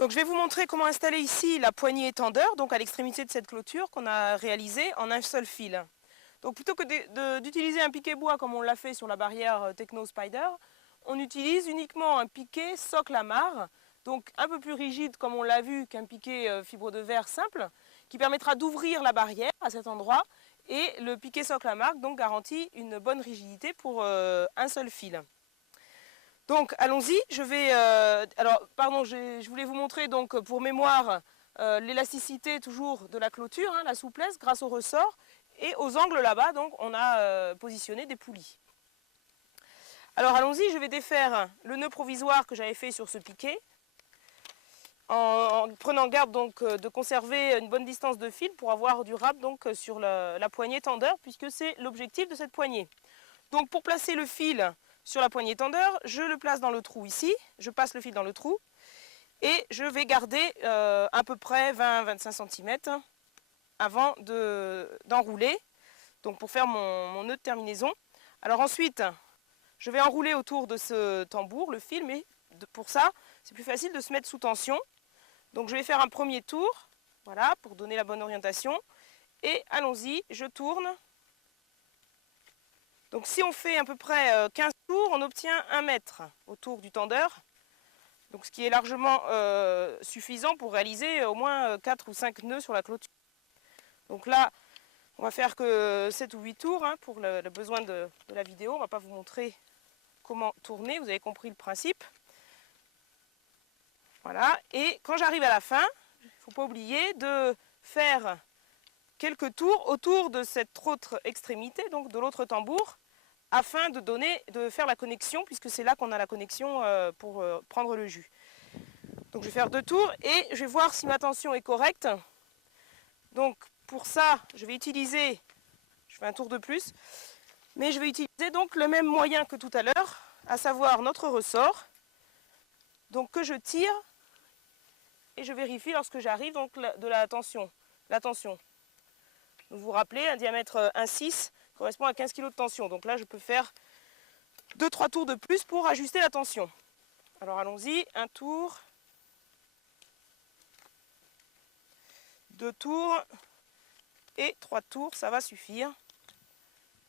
Donc je vais vous montrer comment installer ici la poignée étendeur, donc à l'extrémité de cette clôture qu'on a réalisée en un seul fil. Donc plutôt que d'utiliser un piquet bois comme on l'a fait sur la barrière Techno Spider, on utilise uniquement un piquet socle amarre, donc un peu plus rigide comme on l'a vu qu'un piquet fibre de verre simple, qui permettra d'ouvrir la barrière à cet endroit, et le piquet socle amarre donc garantit une bonne rigidité pour un seul fil. Donc allons-y, je voulais vous montrer donc pour mémoire l'élasticité toujours de la clôture, hein, la souplesse grâce au ressort, et aux angles là-bas donc on a positionné des poulies. Alors allons-y, je vais défaire le nœud provisoire que j'avais fait sur ce piquet, en prenant garde donc de conserver une bonne distance de fil pour avoir du râpe donc sur la poignée tendeur, puisque c'est l'objectif de cette poignée. Donc pour placer le fil sur la poignée tendeur, je le place dans le trou ici, je passe le fil dans le trou et je vais garder à peu près 20-25 cm avant d'enrouler, donc pour faire mon nœud de terminaison. Alors ensuite, je vais enrouler autour de ce tambour le fil, mais pour ça, c'est plus facile de se mettre sous tension. Donc je vais faire un premier tour, voilà, pour donner la bonne orientation. Et allons-y, je tourne. Donc si on fait à peu près 15 tours, on obtient 1 mètre autour du tendeur. Donc ce qui est largement suffisant pour réaliser au moins 4 ou 5 nœuds sur la clôture. Donc là, on va faire que 7 ou 8 tours hein, pour le besoin de la vidéo. On ne va pas vous montrer comment tourner, vous avez compris le principe. Voilà, et quand j'arrive à la fin, il ne faut pas oublier de faire quelques tours autour de cette autre extrémité, donc de l'autre tambour, afin de faire la connexion, puisque c'est là qu'on a la connexion pour prendre le jus. Donc je vais faire 2 tours et je vais voir si ma tension est correcte. Donc pour ça, je vais utiliser, je fais un tour de plus, mais je vais utiliser donc le même moyen que tout à l'heure, à savoir notre ressort, donc que je tire et je vérifie lorsque j'arrive donc de la tension. Vous vous rappelez, un diamètre 1,6 correspond à 15 kg de tension. Donc là, je peux faire 2-3 tours de plus pour ajuster la tension. Alors allons-y, 1 tour, 2 tours et 3 tours, ça va suffire,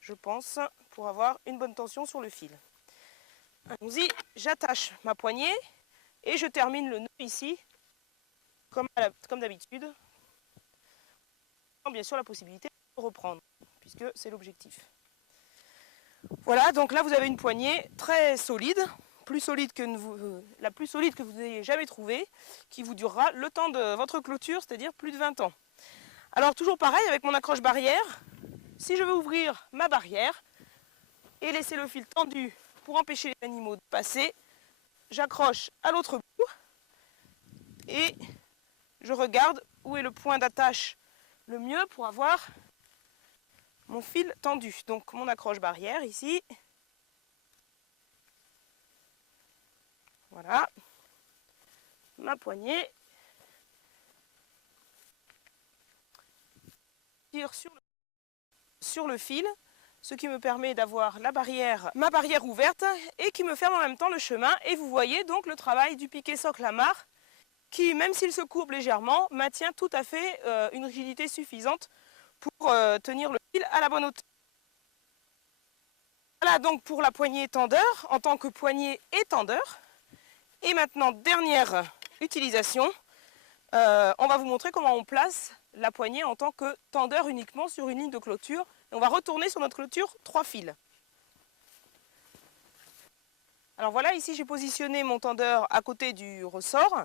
je pense, pour avoir une bonne tension sur le fil. Allons-y, j'attache ma poignée et je termine le nœud ici, comme d'habitude. Bien sûr la possibilité de reprendre, puisque c'est l'objectif. Voilà, donc là vous avez une poignée très solide, la plus solide que vous ayez jamais trouvée, qui vous durera le temps de votre clôture, c'est-à-dire plus de 20 ans. Alors toujours pareil avec mon accroche barrière, si je veux ouvrir ma barrière et laisser le fil tendu pour empêcher les animaux de passer, j'accroche à l'autre bout et je regarde où est le point d'attache le mieux pour avoir mon fil tendu. Donc mon accroche barrière ici. Voilà. Ma poignée. Tire sur le fil, ce qui me permet d'avoir ma barrière ouverte et qui me ferme en même temps le chemin. Et vous voyez donc le travail du piquet socle amarre qui, même s'il se courbe légèrement, maintient tout à fait une rigidité suffisante pour tenir le fil à la bonne hauteur. Voilà donc pour la poignée tendeur en tant que poignée étendeur. Et maintenant, dernière utilisation, on va vous montrer comment on place la poignée en tant que tendeur uniquement sur une ligne de clôture. Et on va retourner sur notre clôture 3 fils. Alors voilà, ici j'ai positionné mon tendeur à côté du ressort.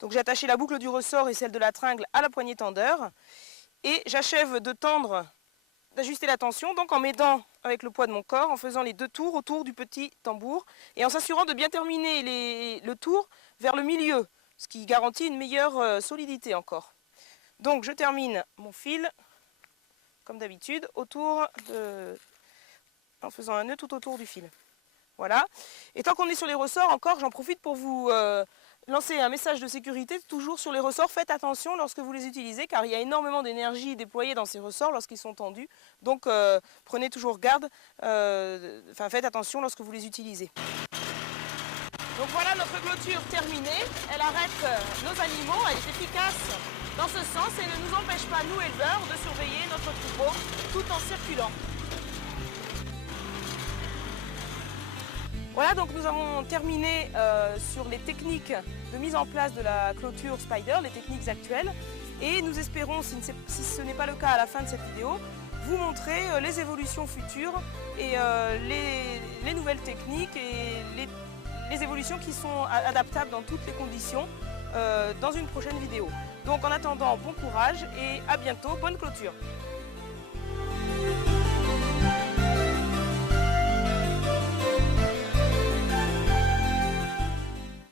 Donc j'ai attaché la boucle du ressort et celle de la tringle à la poignée tendeur. Et j'achève de tendre, d'ajuster la tension, donc en m'aidant avec le poids de mon corps, en faisant les 2 tours autour du petit tambour et en s'assurant de bien terminer le tour vers le milieu, ce qui garantit une meilleure solidité encore. Donc je termine mon fil, comme d'habitude, en faisant un nœud tout autour du fil. Voilà. Et tant qu'on est sur les ressorts, encore, j'en profite pour vous lancer un message de sécurité. Toujours sur les ressorts, faites attention lorsque vous les utilisez, car il y a énormément d'énergie déployée dans ces ressorts lorsqu'ils sont tendus. Donc prenez toujours garde, faites attention lorsque vous les utilisez. Donc voilà notre clôture terminée. Elle arrête nos animaux, elle est efficace dans ce sens et ne nous empêche pas, nous éleveurs, de surveiller notre troupeau tout en circulant. Voilà, donc nous avons terminé sur les techniques de mise en place de la clôture Spider, les techniques actuelles. Et nous espérons, si ce n'est pas le cas à la fin de cette vidéo, vous montrer les évolutions futures et les nouvelles techniques et les évolutions qui sont adaptables dans toutes les conditions dans une prochaine vidéo. Donc en attendant, bon courage et à bientôt, bonne clôture.